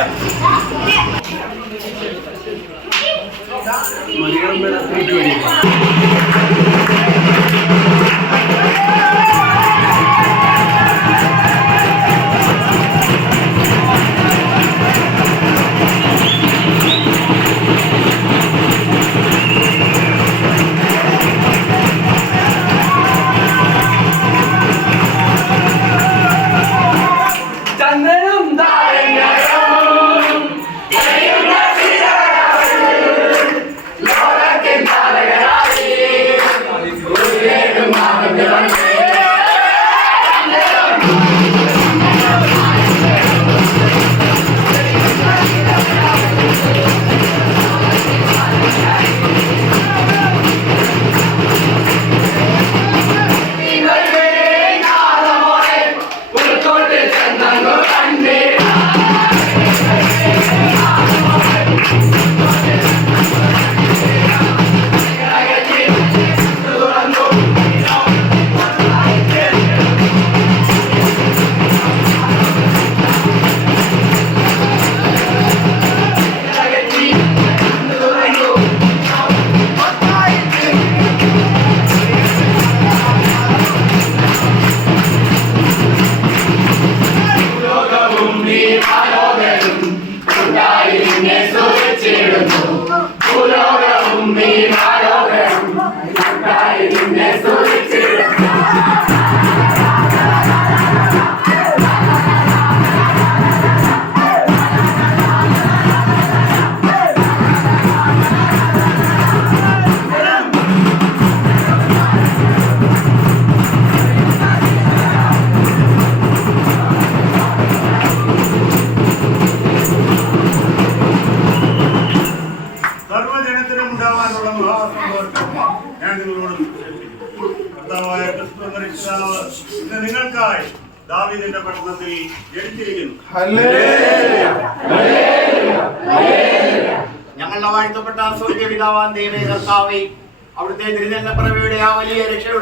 ya ini. Mira. ഉണ്ടാവാനുള്ള മഹാസന്തോഷം. ഞാൻ നിങ്ങളോട് കർത്താവായ ക്രിസ്തു ഇന്ന് നിങ്ങൾക്കായി ദാവീദിന്റെ പട്ടണത്തിൽ ജനിച്ചിരിക്കുന്നു. ഞങ്ങളുടെ വാഴ്ത്തപ്പെട്ട സൂര്യ പിതാവാൻ ദൈവേ കർത്താവേ അവിടുത്തെ തിരുനെല്ലപ്പറവയുടെ ആ വലിയ രക്ഷയുടെ